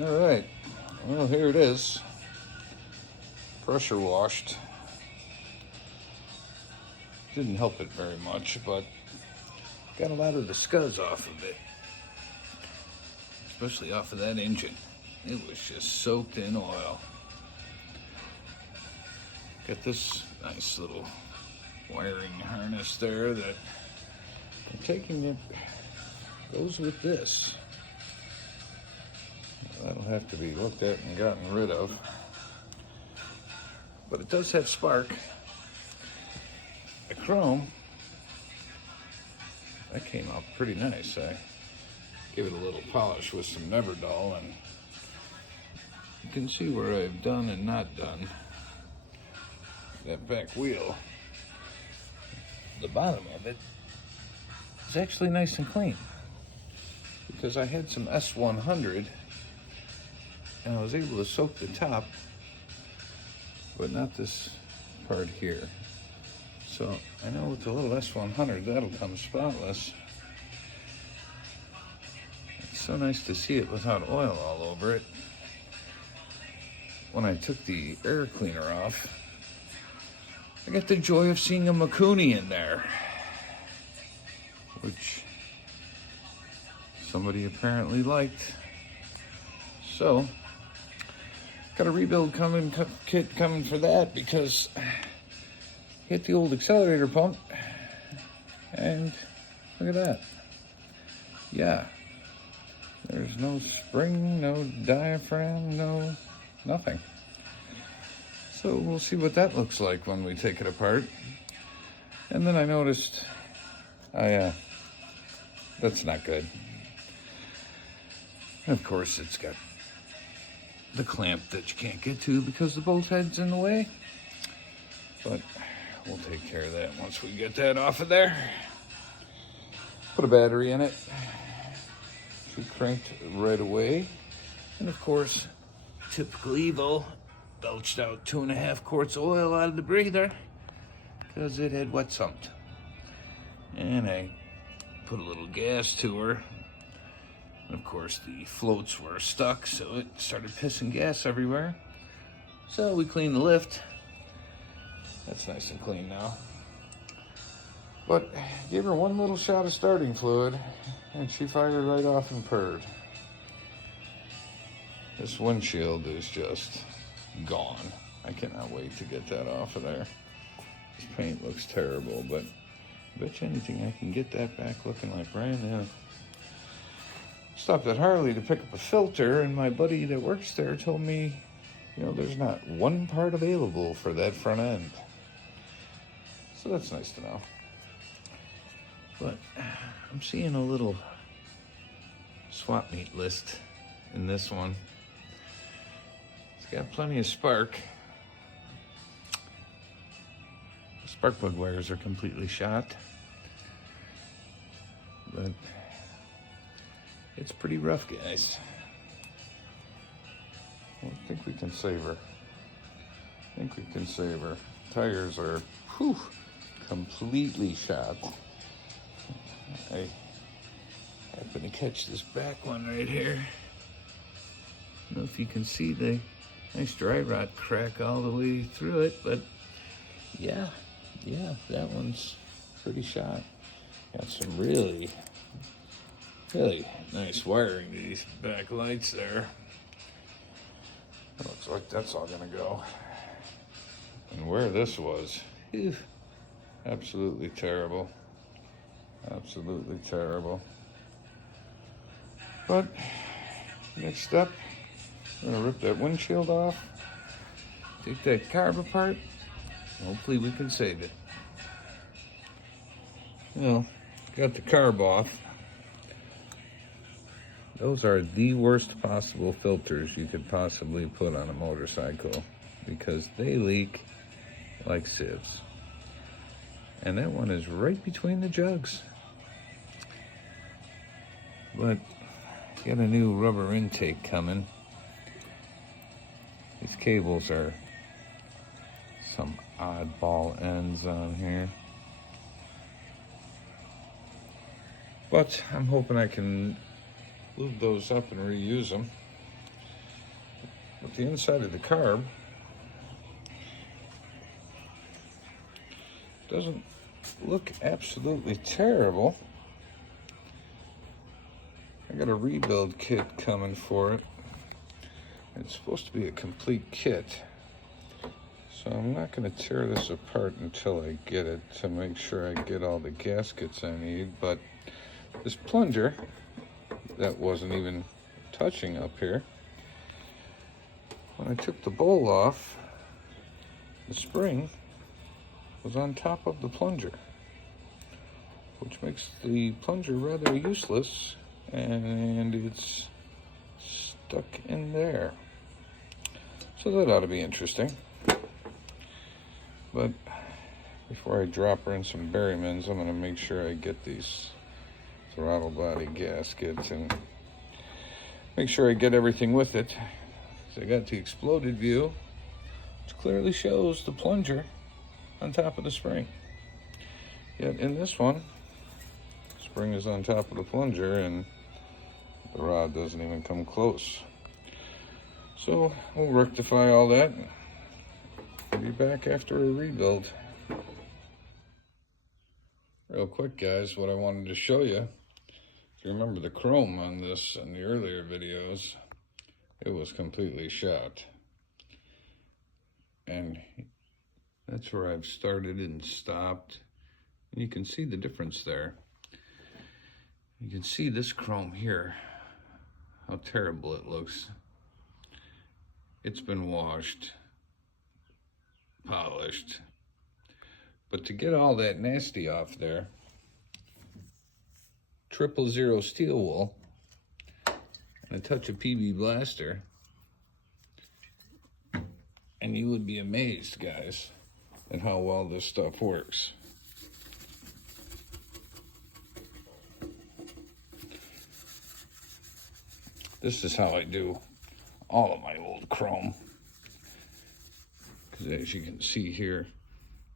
All right, well, here it is. Pressure washed. Didn't help it very much, but got a lot of the scuzz off of it, especially off of that engine. It was just soaked in oil. Got this nice little wiring harness there that I'm taking it goes with this. That'll have to be looked at and gotten rid of. But it does have spark. The chrome, that came out pretty nice. I gave it a little polish with some Neverdull, and you can see where I've done and not done. That back wheel, the bottom of it is actually nice and clean, because I had some S100 and I was able to soak the top, but not this part here. So I know with the little S100 that'll come spotless. It's so nice to see it without oil all over it. When I took the air cleaner off, I got the joy of seeing a Mikuni in there, which somebody apparently liked. So got a rebuild kit coming for that, because hit the old accelerator pump and look at that. Yeah, there's no spring, no diaphragm, no nothing. So we'll see what that looks like when we take it apart. And then I noticed, that's not good. And of course it's got the clamp that you can't get to because the bolt head's in the way. But we'll take care of that once we get that off of there. Put a battery in it. She cranked right away. And of course, typical Evo, belched out 2.5 quarts of oil out of the breather because it had wet sumped. And I put a little gas to her. And of course the floats were stuck, so it started pissing gas everywhere. So we cleaned the lift. That's nice and clean now. But gave her one little shot of starting fluid and she fired right off and purred. This windshield is just gone. I cannot wait to get that off of there. This paint looks terrible, but I bet you anything I can get that back looking like brand new. Stopped at Harley to pick up a filter, and my buddy that works there told me, there's not one part available for that front end. So that's nice to know. But I'm seeing a little swap meet list in this one. It's got plenty of spark. The spark plug wires are completely shot. But it's pretty rough, guys. I think we can save her. Tires are completely shot. I happen to catch this back one right here. I don't know if you can see the nice dry rot crack all the way through it, but yeah, that one's pretty shot. Got some really nice wiring to these back lights there. It looks like that's all gonna go. And where this was, absolutely terrible. Absolutely terrible. But next step, I'm gonna rip that windshield off, take that carb apart, and hopefully we can save it. Got the carb off. Those are the worst possible filters you could possibly put on a motorcycle, because they leak like sieves. And that one is right between the jugs. But got a new rubber intake coming. These cables are some oddball ends on here. But I'm hoping I can lube those up and reuse them. But the inside of the carb doesn't look absolutely terrible. I got a rebuild kit coming for it. It's supposed to be a complete kit. So I'm not going to tear this apart until I get it to make sure I get all the gaskets I need. But this plunger that wasn't even touching up here, when I took the bowl off, the spring was on top of the plunger, which makes the plunger rather useless, and it's stuck in there. So that ought to be interesting. But before I drop her in some Berrymans, I'm going to make sure I get these throttle body gaskets and make sure I get everything with it. So I got the exploded view, which clearly shows the plunger on top of the spring. Yet in this one, the spring is on top of the plunger and the rod doesn't even come close. So we'll rectify all that. I'll be back after a rebuild. Real quick, guys, what I wanted to show you, if you remember the chrome on this in the earlier videos, it was completely shot. And that's where I've started and stopped. And you can see the difference there. You can see this chrome here, how terrible it looks. It's been washed, polished. But to get all that nasty off there, 000 steel wool and a touch of PB Blaster, and you would be amazed, guys, at how well this stuff works. This is how I do all of my old chrome. Because as you can see here,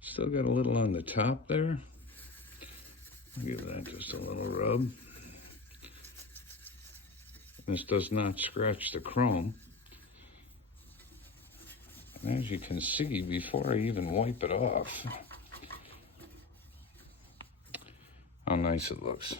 still got a little on the top there. I'll give that just a little rub. This does not scratch the chrome. And as you can see, before I even wipe it off, how nice it looks.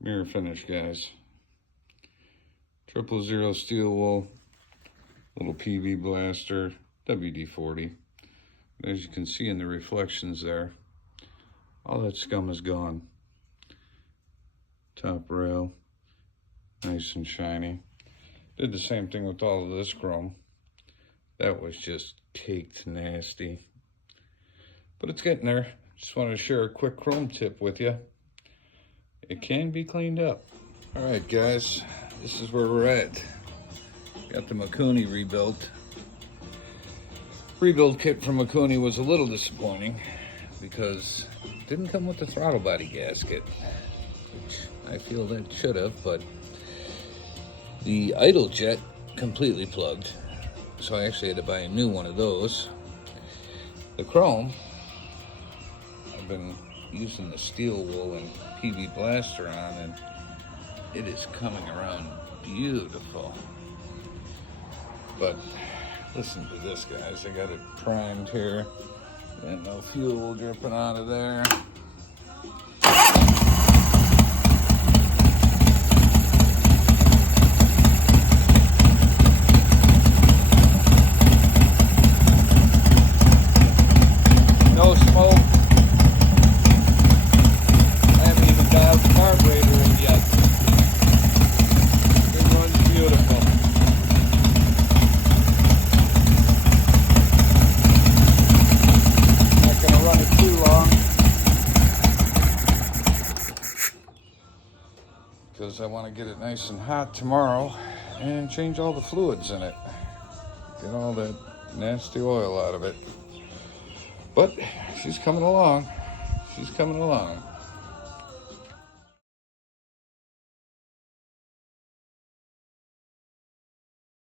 Mirror finish, guys. 000 steel wool, little PB Blaster, WD-40. As you can see in the reflections there, all that scum is gone. Top rail, nice and shiny. Did the same thing with all of this chrome. That was just caked nasty. But it's getting there. Just wanted to share a quick chrome tip with you. It can be cleaned up. All right, guys, this is where we're at. Got the Mikuni rebuilt. Rebuild kit from Mikuni was a little disappointing because it didn't come with the throttle body gasket, which I feel that should have, but the idle jet completely plugged, so I actually had to buy a new one of those. The chrome, I've been using the steel wool and PB Blaster on, and it is coming around beautiful. But listen to this, guys. I got it primed here, and no fuel dripping out of there. No smoke. Carburetor in yet. It runs beautiful. Not gonna run it too long because I want to get it nice and hot tomorrow and change all the fluids in it. Get all that nasty oil out of it. But she's coming along. She's coming along.